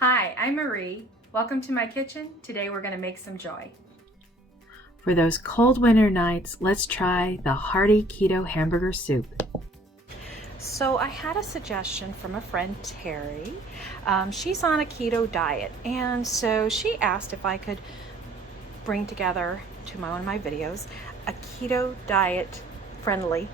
Hi, I'm Marie. Welcome to my kitchen. Today we're going to make some joy. For those cold winter nights, let's try the Hearty Keto Hamburger Soup. So I had a suggestion from a friend, Terry. She's on a keto diet, and so she asked if I could bring together to one of my videos a keto diet friendly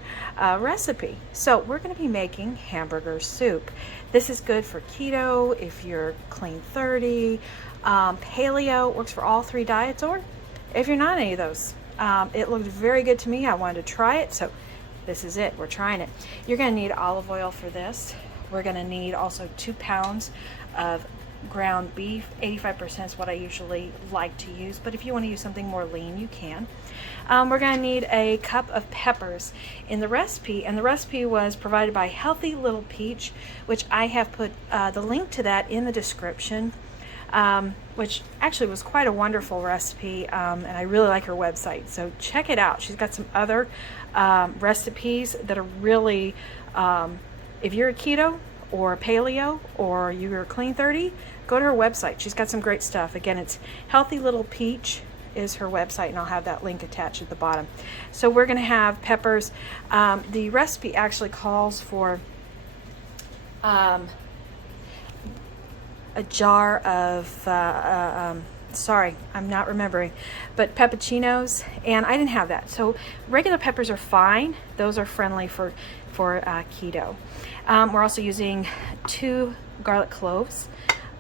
recipe. So we're going to be making hamburger soup. This is good for keto, if you're clean 30, paleo, works for all three diets, or if you're not any of those. It looked very good to me. I wanted to try it, so this is it. We're trying it. You're going to need olive oil for this. We're going to need also 2 pounds of ground beef. 85% is what I usually like to use, but if you want to use something more lean, you can. We're going to need a cup of peppers in the recipe, and the recipe was provided by Healthy Little Peach, which I have put the link to that in the description, which actually was quite a wonderful recipe, and I really like her website, so check it out. She's got some other recipes that are really, if you're a keto or a paleo or you're a clean 30, go to her website. She's got some great stuff. Again, it's Healthy Little Peach is her website, and I'll have that link attached at the bottom. So we're going to have peppers. The recipe actually calls for a jar of sorry, I'm not remembering, but pepperoncinos, and I didn't have that. So regular peppers are fine. Those are friendly for keto. We're also using 2 garlic cloves,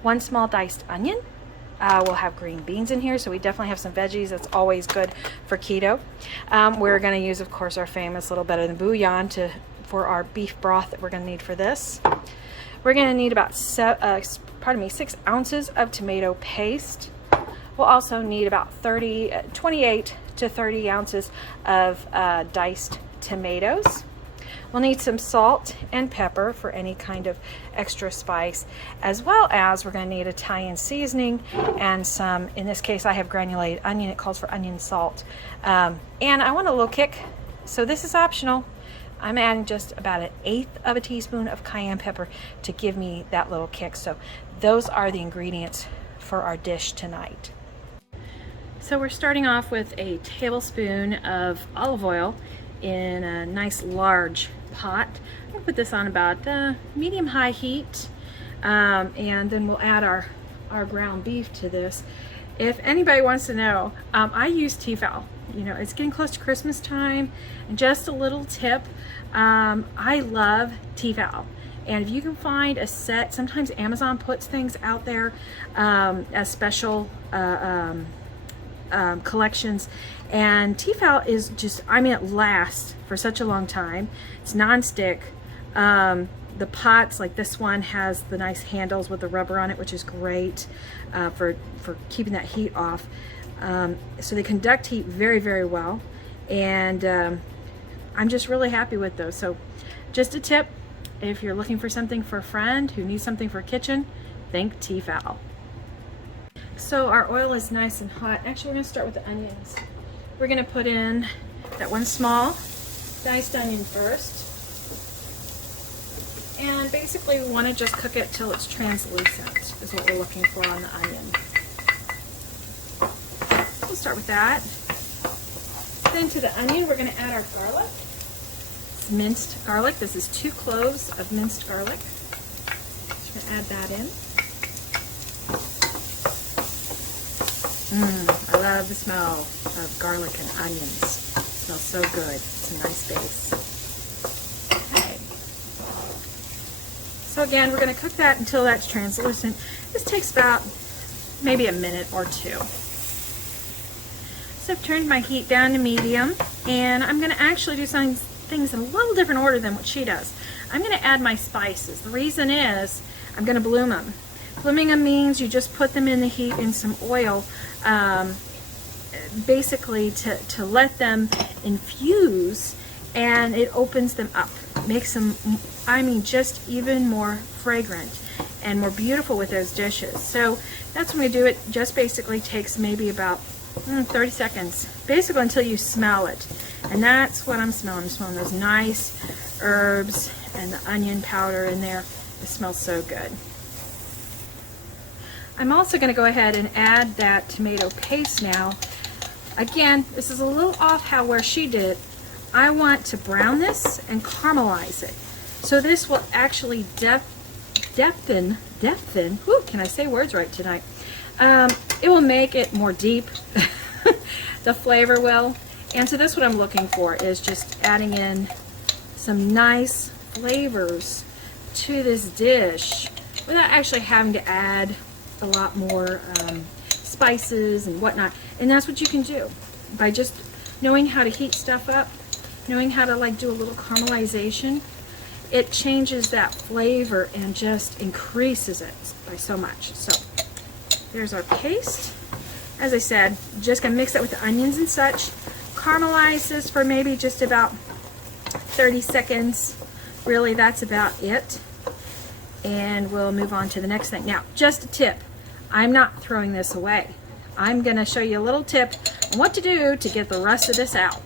1 small diced onion. We'll have green beans in here, so we definitely have some veggies. That's always good for keto. We're going to use, of course, our famous little better than bouillon for our beef broth that we're going to need for this. We're going to need about 6 ounces of tomato paste. We'll also need about 28 to 30 ounces of diced tomatoes. We'll need some salt and pepper for any kind of extra spice, as well as we're going to need Italian seasoning and some, in this case I have granulated onion, it calls for onion salt. And I want a little kick, so this is optional. I'm adding just about 1/8 of a teaspoon of cayenne pepper to give me that little kick. So those are the ingredients for our dish tonight. So we're starting off with a tablespoon of olive oil in a nice large pot. I'm going to put this on about medium-high heat, and then we'll add our ground beef to this. If anybody wants to know, I use Tefal. You know, it's getting close to Christmas time, and just a little tip, I love Tefal. And if you can find a set, sometimes Amazon puts things out there as special collections, and Tefal is just, I mean, it lasts for such a long time. It's non-stick. The pots, like this one, has the nice handles with the rubber on it, which is great for keeping that heat off. So they conduct heat very, very well, and I'm just really happy with those. So just a tip, if you're looking for something for a friend who needs something for a kitchen, think Tefal. So our oil is nice and hot. Actually, we're going to start with the onions. We're going to put in that 1 small diced onion first. And basically we want to just cook it till it's translucent is what we're looking for on the onion. We'll start with that. Then to the onion we're going to add our garlic. It's minced garlic. This is 2 cloves of minced garlic. Just going to add that in. I love the smell of garlic and onions. It smells so good. It's a nice base. Okay. So again, we're going to cook that until that's translucent. This takes about maybe a minute or 2. So I've turned my heat down to medium, and I'm going to actually do things in a little different order than what she does. I'm going to add my spices. The reason is I'm going to bloom them. Blooming them means you just put them in the heat in some oil, basically to let them infuse, and it opens them up, makes them, I mean, just even more fragrant and more beautiful with those dishes. So that's when we do it. Just basically takes maybe about 30 seconds, basically until you smell it. And that's what I'm smelling. I'm smelling those nice herbs and the onion powder in there. It smells so good. I'm also going to go ahead and add that tomato paste now. Again, this is a little off where she did. I want to brown this and caramelize it. So this will actually deepen, whew, can I say words right tonight? It will make it more deep, the flavor will. And so that's what I'm looking for, is just adding in some nice flavors to this dish without actually having to add a lot more spices and whatnot. And that's what you can do by just knowing how to heat stuff up, knowing how to like do a little caramelization. It changes that flavor and just increases it by so much. So there's our paste. As I said, just gonna mix it with the onions and such. Caramelize this for maybe just about 30 seconds. Really, that's about it. And we'll move on to the next thing. Now, just a tip. I'm not throwing this away. I'm gonna show you a little tip on what to do to get the rest of this out.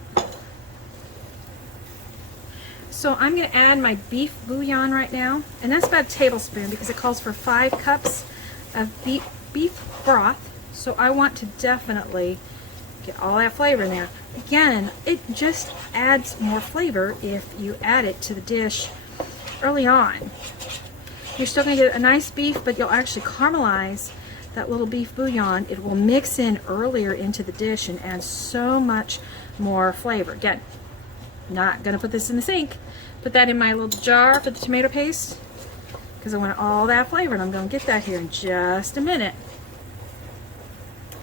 So I'm going to add my beef bouillon right now, and that's about a tablespoon because it calls for 5 cups of beef broth. So I want to definitely get all that flavor in there. Again, it just adds more flavor if you add it to the dish early on. You're still going to get a nice beef, but you'll actually caramelize that little beef bouillon. It will mix in earlier into the dish and add so much more flavor. Again, not going to put this in the sink. Put that in my little jar for the tomato paste because I want all that flavor, and I'm going to get that here in just a minute.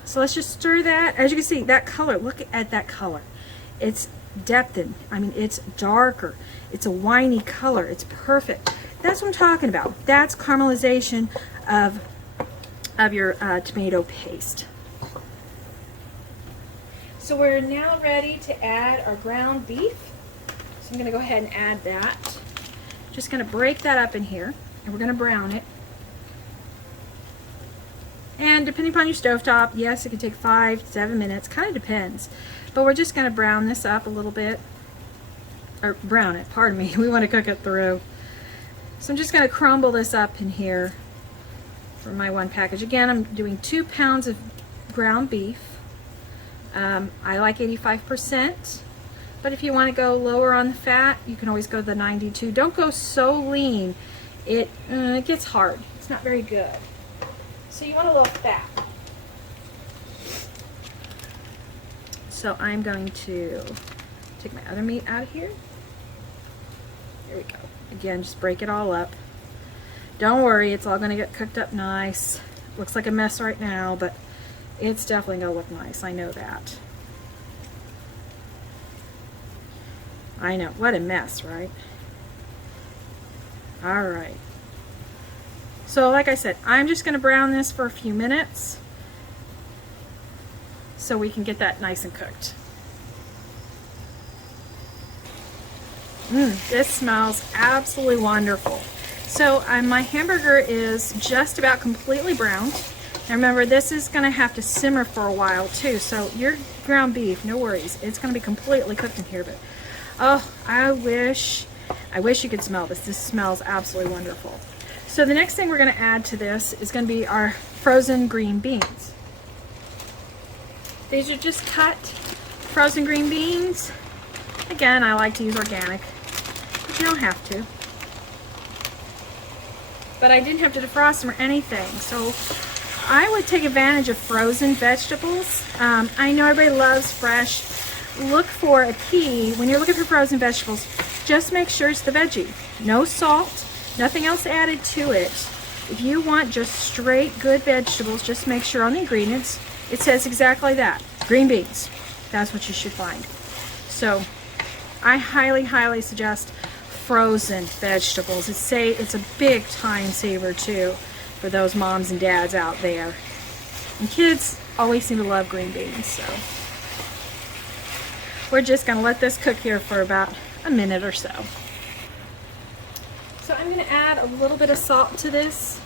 So let's just stir that. As you can see, that color, look at that color. It's depthened. I mean, it's darker. It's a winey color. It's perfect. That's what I'm talking about. That's caramelization of your tomato paste. So we're now ready to add our ground beef. So I'm going to go ahead and add that. Just going to break that up in here, and we're going to brown it. And depending upon your stovetop, yes, it can take 5 to 7 minutes. Kind of depends. But we're just going to brown this up a little bit. Or brown it, pardon me. We want to cook it through. So I'm just going to crumble this up in here for my one package. Again, I'm doing 2 pounds of ground beef. I like 85%. But if you want to go lower on the fat, you can always go the 92. Don't go so lean. It gets hard. It's not very good. So you want a little fat. So I'm going to take my other meat out of here. There we go. Again, just break it all up. Don't worry, it's all going to get cooked up nice. Looks like a mess right now, but it's definitely going to look nice. I know that. I know, what a mess, right? All right. So like I said, I'm just going to brown this for a few minutes so we can get that nice and cooked. This smells absolutely wonderful. So my hamburger is just about completely browned. Now remember, this is going to have to simmer for a while too. So your ground beef, no worries, it's going to be completely cooked in here. But oh, I wish you could smell this. This smells absolutely wonderful. So the next thing we're going to add to this is going to be our frozen green beans. These are just cut frozen green beans. Again, I like to use organic, but you don't have to. But I didn't have to defrost them or anything, so I would take advantage of frozen vegetables. I know everybody loves fresh. Look for a key when you're looking for frozen vegetables. Just make sure it's the veggie. No salt, nothing else added to it. If you want just straight good vegetables, just make sure on the ingredients it says exactly that. Green beans. That's what you should find. So I highly, highly suggest frozen vegetables. It's a big time saver too for those moms and dads out there. And kids always seem to love green beans. So we're just going to let this cook here for about a minute or so. So I'm going to add a little bit of salt to this.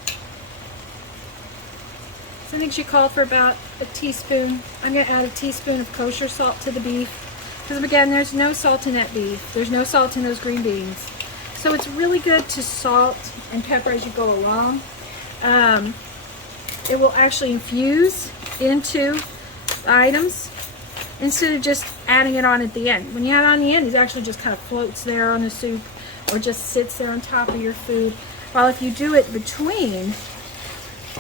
So I think she called for about a teaspoon. I'm going to add a teaspoon of kosher salt to the beef. Because again, there's no salt in that beef. There's no salt in those green beans. So it's really good to salt and pepper as you go along. it will actually infuse into the items instead of just adding it on at the end. When you add it on the end, it actually just kind of floats there on the soup or just sits there on top of your food. While if you do it between,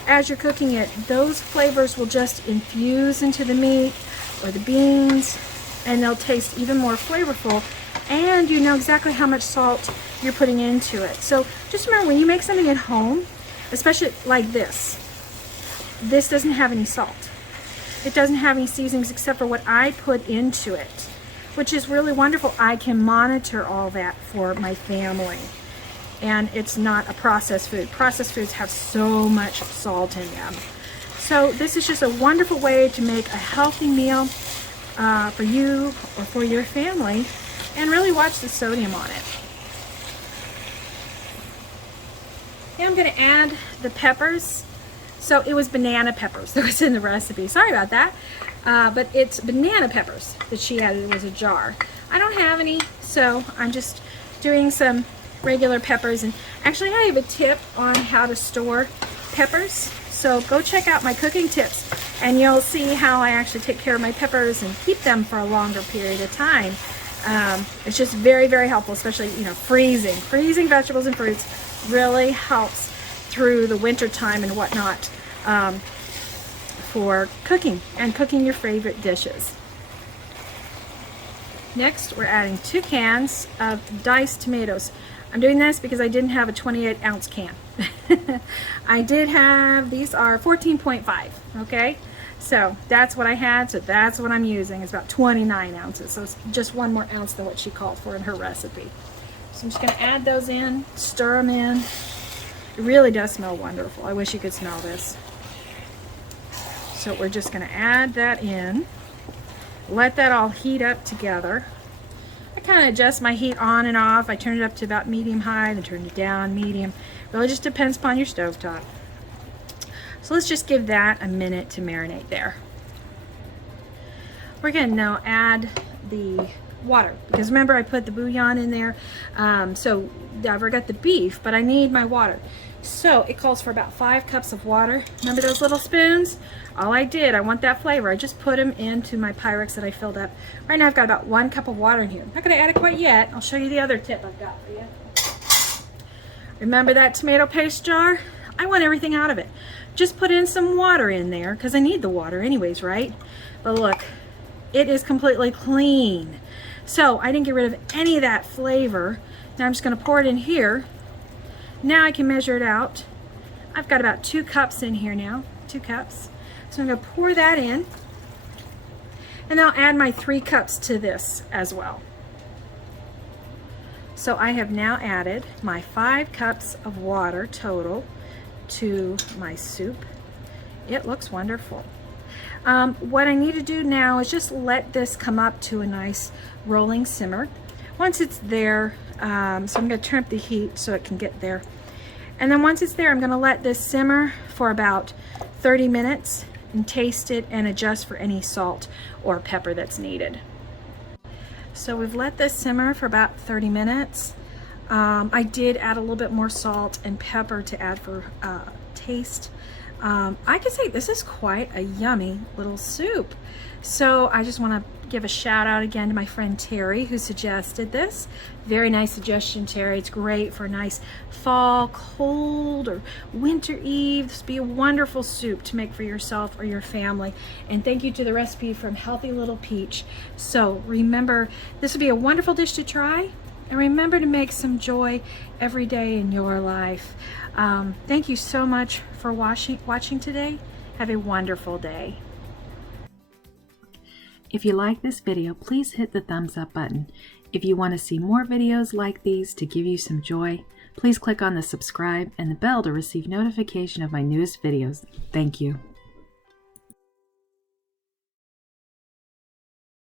as you're cooking it, those flavors will just infuse into the meat or the beans, and they'll taste even more flavorful, and you know exactly how much salt you're putting into it. So just remember, when you make something at home, especially like this doesn't have any salt. It doesn't have any seasonings except for what I put into it, which is really wonderful. I can monitor all that for my family. And it's not a processed food. Processed foods have so much salt in them. So this is just a wonderful way to make a healthy meal for you or for your family, and really watch the sodium on it. Now I'm going to add the peppers. So it was banana peppers that was in the recipe. Sorry about that. But it's banana peppers that she added. It was a jar. I don't have any, so I'm just doing some regular peppers. And actually I have a tip on how to store peppers. So go check out my cooking tips and you'll see how I actually take care of my peppers and keep them for a longer period of time. It's just very, very helpful, especially, you know, freezing vegetables and fruits really helps through the winter time and whatnot, for cooking and cooking your favorite dishes. Next, we're adding 2 cans of diced tomatoes. I'm doing this because I didn't have a 28-ounce can. I did have, these are 14.5, okay? So that's what I had, so that's what I'm using. It's about 29 ounces, so it's just 1 more ounce than what she called for in her recipe. So I'm just going to add those in, stir them in. It really does smell wonderful. I wish you could smell this. So we're just going to add that in. Let that all heat up together. I kind of adjust my heat on and off. I turn it up to about medium high, then turn it down medium. Really just depends upon your stovetop. So let's just give that a minute to marinate there. We're going to now add the water, because remember I put the bouillon in there, so I forgot the beef, but I need my water. So it calls for about 5 cups of water. Remember those little spoons? All I did, I want that flavor, I just put them into my Pyrex that I filled up. Right now I've got about 1 cup of water in here. I'm not going to add it quite yet. I'll show you the other tip I've got for you. Remember that tomato paste jar? I want everything out of it. Just put in some water in there, because I need the water anyways, right? But look, it is completely clean. So I didn't get rid of any of that flavor. Now I'm just going to pour it in here. Now I can measure it out. I've got about 2 cups in here now, 2 cups. So I'm going to pour that in. And I'll add my 3 cups to this as well. So I have now added my 5 cups of water total to my soup. It looks wonderful. What I need to do now is just let this come up to a nice rolling simmer. Once it's there, so I'm going to turn up the heat so it can get there. And then once it's there, I'm going to let this simmer for about 30 minutes and taste it and adjust for any salt or pepper that's needed. So we've let this simmer for about 30 minutes. I did add a little bit more salt and pepper to add for taste. I could say this is quite a yummy little soup. So I just want to give a shout out again to my friend Terry, who suggested this. Very nice suggestion, Terry. It's great for a nice fall, cold, or winter eve. This would be a wonderful soup to make for yourself or your family. And thank you to the recipe from Healthy Little Peach. So remember, this would be a wonderful dish to try. And remember to make some joy every day in your life. Thank you so much for watching today. Have a wonderful day. If you like this video, please hit the thumbs up button. If you want to see more videos like these to give you some joy, please click on the subscribe and the bell to receive notification of my newest videos. Thank you.